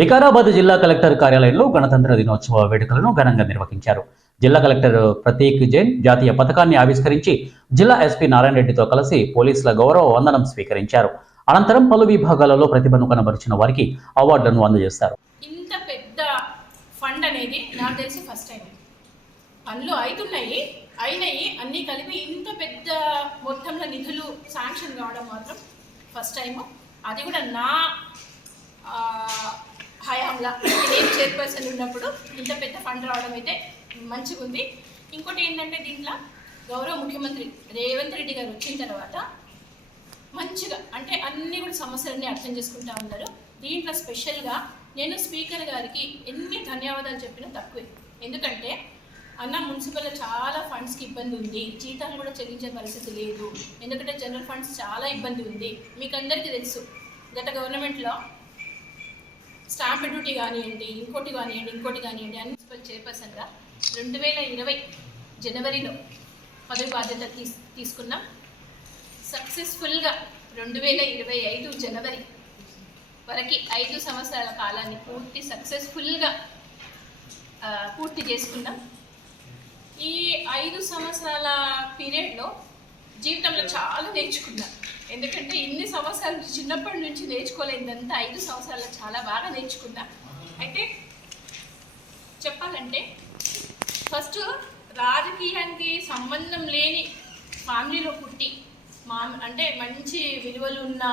వికారాబాద్ జిల్లా కలెక్టర్ కార్యాలయంలో గణతంత్ర దినోత్సవ వేడుకలను ఘనంగా నిర్వహించారు. జిల్లా కలెక్టర్ ప్రతీక్ జైన్ జాతీయ పతాకాన్ని ఆవిష్కరించి జిల్లా ఎస్పీ నారాయణ రెడ్డితో కలిసి పోలీసుల గౌరవ వందనం స్వీకరించారు. అనంతరం పలు విభాగాలలో ప్రతిభను కనబరిచిన వారికి అవార్డులను అందజేశారు. ఇంత పెద్ద ఫండ్ అనేది నాకు తెలిసి ఫస్ట్ టైం. పనులు అయినాయి అన్నీ కలిపి ఇంత పెద్ద మొత్తంలో నిధులు శాంక్షన్ కావడం మాత్రం ఫస్ట్ టైము. అది కూడా నా హయాంలా నేను చైర్పర్సన్ ఉన్నప్పుడు ఇంత పెద్ద ఫండ్ రావడం అయితే మంచిగా ఉంది. ఇంకోటి ఏంటంటే దీంట్లో గౌరవ ముఖ్యమంత్రి రేవంత్ రెడ్డి గారు వచ్చిన తర్వాత మంచిగా అంటే అన్నీ కూడా సమస్యలన్నీ అర్థం చేసుకుంటా ఉన్నారు. దీంట్లో స్పెషల్గా నేను స్పీకర్ గారికి ఎన్ని ధన్యవాదాలు చెప్పినా తక్కువే. ఎందుకంటే అన్న మున్సిపల్లో చాలా ఫండ్స్కి ఇబ్బంది ఉంది, జీతాలు కూడా చెల్లించే పరిస్థితి లేదు. ఎందుకంటే జనరల్ ఫండ్స్ చాలా ఇబ్బంది ఉంది. మీకు అందరికీ తెలుసు, గత గవర్నమెంట్లో స్టాంప్ డ్యూటీ కానివ్వండి, ఇంకోటి కానివ్వండి మున్సిపల్ చైర్పర్సన్గా 2020 జనవరిలో పదవి బాధ్యత తీసుకున్నాం. సక్సెస్ఫుల్గా 2025 జనవరి వరకు 5 సంవత్సరాల కాలాన్ని సక్సెస్ఫుల్గా పూర్తి చేసుకున్నాం. ఈ 5 సంవత్సరాల పీరియడ్లో జీవితంలో చాలా నేర్చుకున్నా. ఎందుకంటే ఇన్ని సంవత్సరాలు చిన్నప్పటి నుంచి నేర్చుకోలేదంతా 5 సంవత్సరాల్లో చాలా బాగా నేర్చుకున్నా. అయితే చెప్పాలంటే ఫస్ట్ రాజకీయానికి సంబంధం లేని ఫ్యామిలీలో పుట్టి అంటే మంచి విలువలు ఉన్న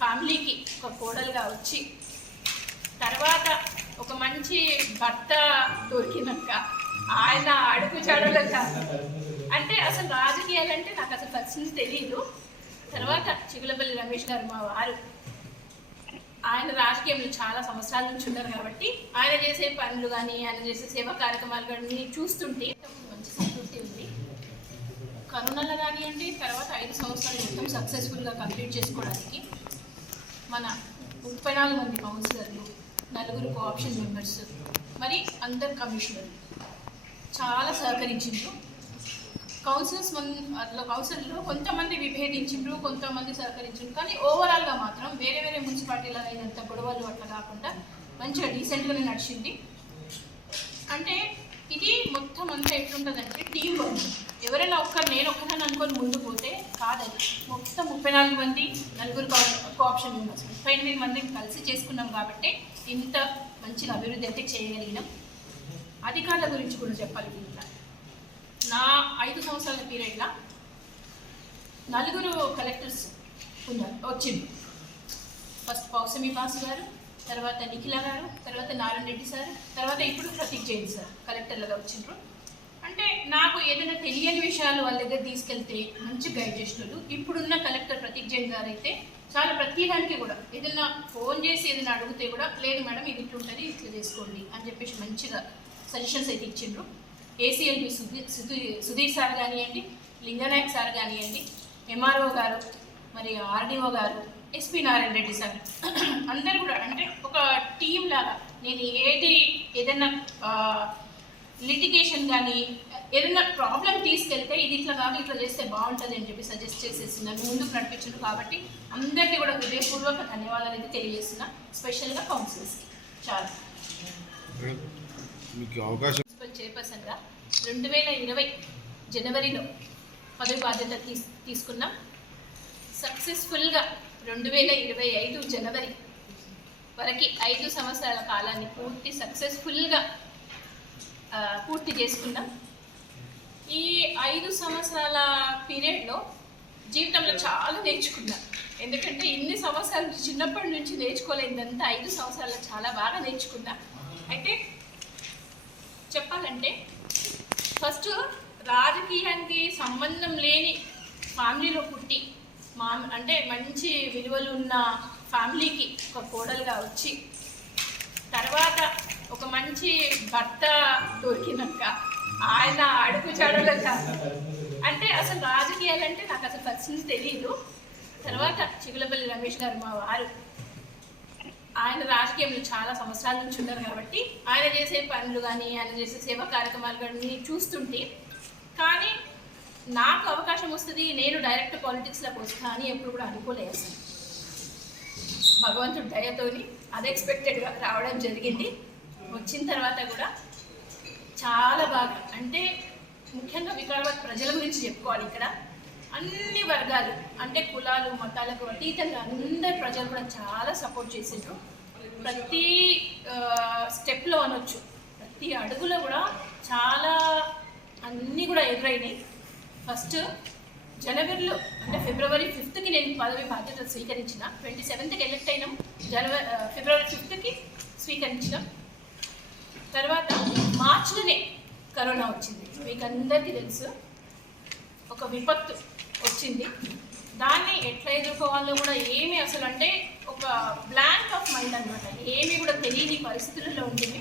ఫ్యామిలీకి ఒక కోడలుగా వచ్చి తర్వాత ఒక మంచి భర్త దొరికినాక ఆయన అడుగు చాడలుగా అంటే అసలు రాజకీయాలంటే నాకు అసలు ఫస్ట్ నుంచి తెలియదు. తర్వాత చిగులపల్లి రమేష్ గారు మా వారు, ఆయన రాజకీయంలో చాలా సంవత్సరాల నుంచి ఉన్నారు కాబట్టి ఆయన చేసే పనులు కానీ ఆయన చేసే సేవా కార్యక్రమాలు కానీ చూస్తుంటే మంచి సంతృప్తి ఉంది. కరోనాలో కానివ్వండి తర్వాత 5 సంవత్సరాలు మొత్తం సక్సెస్ఫుల్గా కంప్లీట్ చేసుకోవడానికి మన 34 మంది కౌన్సిలర్లు, 4 కోఆప్షన్ మెంబర్స్, మరి అందరు కమిషనర్లు చాలా సహకరించిండ్రు. కౌన్సిల్లో కొంతమంది విభేదించిండ్రు, కొంతమంది సహకరించిండ్రు. కానీ ఓవరాల్గా మాత్రం వేరే మున్సిపాలిటీలో అయినంత గొడవలు అట్లా కాకుండా మంచిగా డీసెంట్గానే నడిచింది. అంటే ఇది మొత్తం అంతా ఎట్లుంటుందంటే టీం వర్క్. ఎవరైనా నేను ఒక్కదాన్ని అనుకొని ముందు పోతే కాదది. మొత్తం 34 మంది, 4 కోఆప్షన్ మెంబర్స్, 38 మందిని కలిసి చేసుకున్నాం కాబట్టి ఇంత మంచిగా అభివృద్ధి అయితే చేయగలిగినాం. అధికారుల గురించి కూడా చెప్పాలి. దీంట్లో నా 5 సంవత్సరాల పీరియడ్లో 4 కలెక్టర్స్ వచ్చింది. ఫస్ట్ పౌసమి బాసు గారు, తర్వాత నిఖిల గారు, తర్వాత నారాయణ రెడ్డి సార్, తర్వాత ఇప్పుడు ప్రతీక్ జైన్ సార్ కలెక్టర్లుగా వచ్చిండ్రు. అంటే నాకు ఏదైనా తెలియని విషయాలు వాళ్ళ దగ్గర తీసుకెళ్తే మంచి గైడ్ చేసినారు. ఇప్పుడున్న కలెక్టర్ ప్రతీక్ జైన్ గారు అయితే చాలా ప్రతిదానికి కూడా ఏదైనా ఫోన్ చేసి ఏదైనా అడిగితే కూడా లేదు మేడం ఇది ఇట్లుంటుంది ఇట్లా చేసుకోండి అని చెప్పేసి మంచిగా సజెషన్స్ అయితే ఇచ్చిండ్రు. ఏసీఎల్బి సుధీర్ సార్ కానివ్వండి, లింగనాయక్ సార్ కానివ్వండి, ఎంఆర్ఓ గారు, మరి ఆర్డీఓ గారు, ఎస్పీ నారాయణ రెడ్డి సార్ అందరు కూడా అంటే ఒక టీం లాగా నేను ఏదైనా లిటిగేషన్ కానీ ఏదైనా ప్రాబ్లం తీసుకెళ్తే ఇది ఇట్లా కాదు ఇట్లా చేస్తే బాగుంటుంది అని చెప్పి సజెస్ట్ చేసేసి నన్ను ముందుకు నడిపించారు. కాబట్టి అందరికీ కూడా హృదయపూర్వక ధన్యవాదాలు అయితే తెలియజేస్తున్నా. స్పెషల్గా కౌన్సిలర్స్కి చాలా మున్సిపల్ చైర్పర్సన్గా 2020 జనవరిలో పదవి బాధ్యత తీసుకున్నాం. సక్సెస్ఫుల్గా 2025 జనవరి వరకు 5 సంవత్సరాల కాలాన్ని సక్సెస్ఫుల్గా పూర్తి చేసుకున్నాం. ఈ 5 సంవత్సరాల పీరియడ్లో జీవితంలో చాలా నేర్చుకున్నా. ఎందుకంటే ఇన్ని సంవత్సరాలు చిన్నప్పటి నుంచి నేర్చుకోలేదంతా 5 సంవత్సరాల్లో చాలా బాగా నేర్చుకున్నా. అయితే చెప్పాలంటే ఫస్ట్ రాజకీయానికి సంబంధం లేని ఫ్యామిలీలో పుట్టి అంటే మంచి విలువలు ఉన్న ఫ్యామిలీకి ఒక కోడలుగా వచ్చి తర్వాత ఒక మంచి భర్త దొరికినాక ఆయన అడుగు చాడలుగా అంటే అసలు రాజకీయాలంటే నాకు అసలు ఫస్ట్ నుంచి తెలియదు. తర్వాత చిగులపల్లి రమేష్ గారు మా వారు, ఆయన రాజకీయంలో చాలా సంవత్సరాల నుంచి ఉన్నారు కాబట్టి ఆయన చేసే పనులు కానీ ఆయన చేసే సేవా కార్యక్రమాలు కానీ చూస్తుంటే కానీ నాకు అవకాశం వస్తుంది నేను డైరెక్ట్ పాలిటిక్స్లోకి వస్తా అని ఎప్పుడు కూడా అనుకోలేదు. భగవంతుడి దయతోని అన్ఎక్స్పెక్టెడ్గా రావడం జరిగింది. వచ్చిన తర్వాత కూడా చాలా బాగా, అంటే ముఖ్యంగా వికారాబాద్ ప్రజల గురించి చెప్పుకోవాలి. ఇక్కడ అన్ని వర్గాలు, అంటే కులాలు మతాలకు అతీతంగా అందరి ప్రజలు కూడా చాలా సపోర్ట్ చేసిండ్రు. ప్రతి స్టెప్లో అనొచ్చు, ప్రతి అడుగులో కూడా చాలా అన్నీ కూడా ఎదురైనాయి. ఫస్ట్ జనవరిలో, అంటే ఫిబ్రవరి 5th నేను పదవి బాధ్యతలు స్వీకరించిన, 27th ఎలక్ట్ అయినాం, ఫిబ్రవరి 5th స్వీకరించినాం. తర్వాత మార్చిలోనే కరోనా వచ్చింది. మీకు అందరికీ తెలుసు, ఒక విపత్తు వచ్చింది. దాన్ని ఎట్లా ఎదుర్కోవాలో కూడా ఏమీ అసలు, అంటే ఒక బ్లాంక్ ఆఫ్ మైండ్ అనమాట, ఏమీ కూడా తెలియని పరిస్థితుల్లో ఉంటుంది.